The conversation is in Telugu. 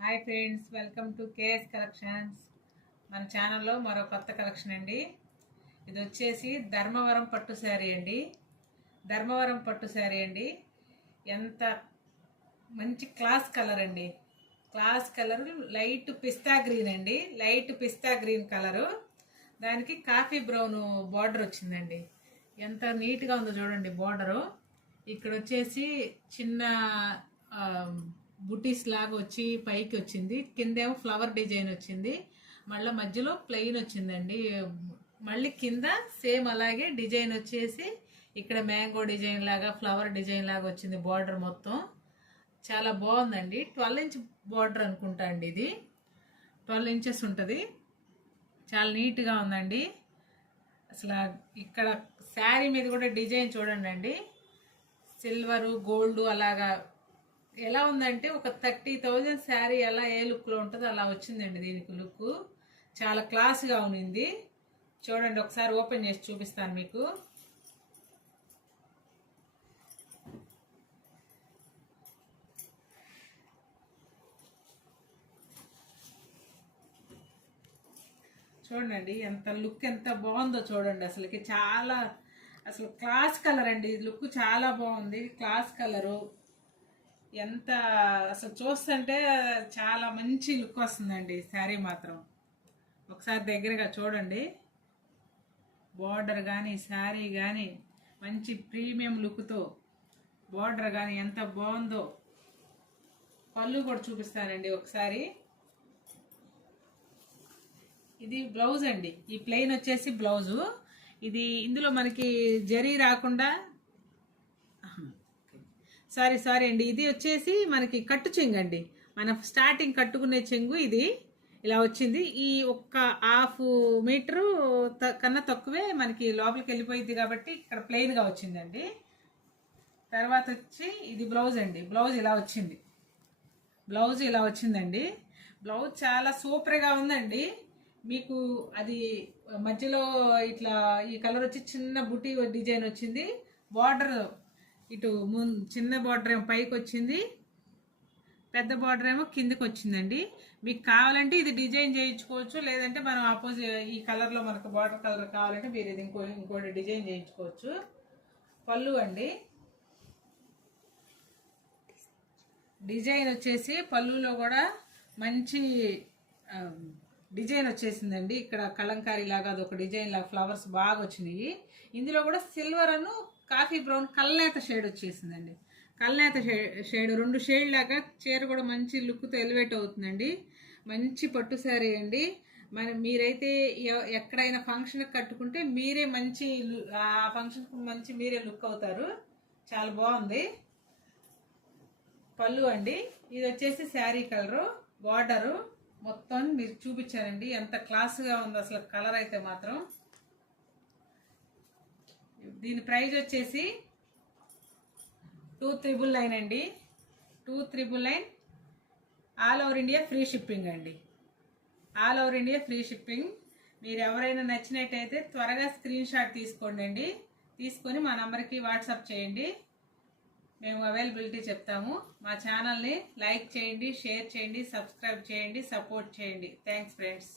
Hi friends, welcome to KS collections. మన ఛానల్లో మరో కొత్త కలెక్షన్ అండి. ఇది వచ్చేసి ధర్మవరం పట్టు శారీ అండి. ధర్మవరం పట్టు శారీ అండి. ఎంత మంచి క్లాస్ కలర్ అండి. క్లాస్ కలర్ లైట్ పిస్తా గ్రీన్ అండి. లైట్ పిస్తా గ్రీన్ కలరు, దానికి కాఫీ బ్రౌన్ బార్డర్ వచ్చిందండి. ఎంత నీట్గా ఉందో చూడండి బార్డరు. ఇక్కడ వచ్చేసి చిన్న బుటీస్ లాగా వచ్చి పైకి వచ్చింది, కిందేమో ఫ్లవర్ డిజైన్ వచ్చింది, మళ్ళీ మధ్యలో ప్లెయిన్ వచ్చిందండి. మళ్ళీ కింద సేమ్ అలాగే డిజైన్ వచ్చేసి ఇక్కడ మ్యాంగో డిజైన్ లాగా ఫ్లవర్ డిజైన్ లాగా వచ్చింది. బార్డర్ మొత్తం చాలా బాగుందండి. 12 ఇంచ్ బార్డర్ అనుకుంటా అండి. ఇది 12 ఇంచెస్ ఉంటుంది. చాలా నీట్గా ఉందండి. అసలు ఇక్కడ శారీ మీద కూడా డిజైన్ చూడండి అండి. సిల్వరు గోల్డ్ అలాగా ఎలా ఉందంటే ఒక 30,000 శారీ ఎలా ఏ లుక్లో ఉంటుందో అలా వచ్చిందండి. దీనికి లుక్ చాలా క్లాస్గా ఉన్నింది. చూడండి, ఒకసారి ఓపెన్ చేసి చూపిస్తాను మీకు. చూడండి ఎంత లుక్ ఎంత బాగుందో చూడండి. అసలుకి చాలా అసలు క్లాస్ కలర్ అండి. లుక్ చాలా బాగుంది. క్లాస్ కలరు ఎంత అసలు చూస్తుంటే చాలా మంచి లుక్ వస్తుందండి శారీ మాత్రం. ఒకసారి దగ్గరగా చూడండి. బార్డర్ కానీ శారీ కానీ మంచి ప్రీమియం లుక్తో బార్డర్ కానీ ఎంత బాగుందో. పళ్ళు కూడా చూపిస్తానండి ఒకసారి. ఇది బ్లౌజ్ అండి. ఈ ప్లెయిన్ వచ్చేసి బ్లౌజు. ఇది ఇందులో మనకి జరీ రాకుండా సారీ అండి, ఇది వచ్చేసి మనకి కట్టు చెంగు అండి. మన స్టార్టింగ్ కట్టుకునే చెంగు ఇది ఇలా వచ్చింది. ఈ ఒక్క 1/2 మీటరు కన్నా తక్కువే మనకి లోపలికి వెళ్ళిపోయింది కాబట్టి ఇక్కడ ప్లెయిన్గా వచ్చిందండి. తర్వాత వచ్చి ఇది బ్లౌజ్ అండి. బ్లౌజ్ ఇలా వచ్చింది. బ్లౌజ్ ఇలా వచ్చిందండి. బ్లౌజ్ చాలా సూపర్గా ఉందండి. మీకు అది మధ్యలో ఇట్లా ఈ కలర్ వచ్చి చిన్న బుటీ డిజైన్ వచ్చింది. బార్డర్ ఇటు చిన్న బార్డర్ ఏమో పైకి వచ్చింది, పెద్ద బార్డర్ ఏమో కిందికి వచ్చిందండి. మీకు కావాలంటే ఇది డిజైన్ చేయించుకోవచ్చు, లేదంటే మనం ఈ కలర్లో మనకు బార్డర్ కలర్ కావాలంటే మీరు ఇది ఇంకోటి డిజైన్ చేయించుకోవచ్చు. పళ్ళు అండి. డిజైన్ వచ్చేసి పళ్ళులో కూడా మంచి డిజైన్ వచ్చేసిందండి. ఇక్కడ కలంకారీ లాగా అది ఒక డిజైన్ లాగా ఫ్లవర్స్ బాగా వచ్చినాయి. ఇందులో కూడా సిల్వర్ అను కాఫీ బ్రౌన్ కల్నేత షేడ్ వచ్చేసిందండి. కల్నేత షేడ్ 2 షేడ్ లాగా చీర కూడా మంచి లుక్తో ఎలివేట్ అవుతుందండి. మంచి పట్టు శారీ అండి. మీరైతే ఎక్కడైనా ఫంక్షన్కి కట్టుకుంటే మీరే మంచి ఆ ఫంక్షన్కి మంచి మీరే లుక్ అవుతారు. చాలా బాగుంది. పళ్ళు అండి. ఇది వచ్చేసి శారీ కలరు. బార్డరు మొత్తం మీరు చూపించారండి. ఎంత క్లాస్గా ఉంది అసలు కలర్ అయితే మాత్రం. దీని ప్రైస్ వచ్చేసి 2,999 అండి. 2,999. All over India free shipping అండి. All over India free shipping. మీరు ఎవరైనా నచ్చినట్టయితే త్వరగా స్క్రీన్ షాట్ తీసుకోండి అండి. తీసుకొని మా నంబర్కి వాట్సాప్ చేయండి. మేము అవైలబిలిటీ చెప్తాము. మా ఛానల్ని లైక్ చేయండి, షేర్ చేయండి, సబ్స్క్రైబ్ చేయండి, సపోర్ట్ చేయండి. Thanks friends.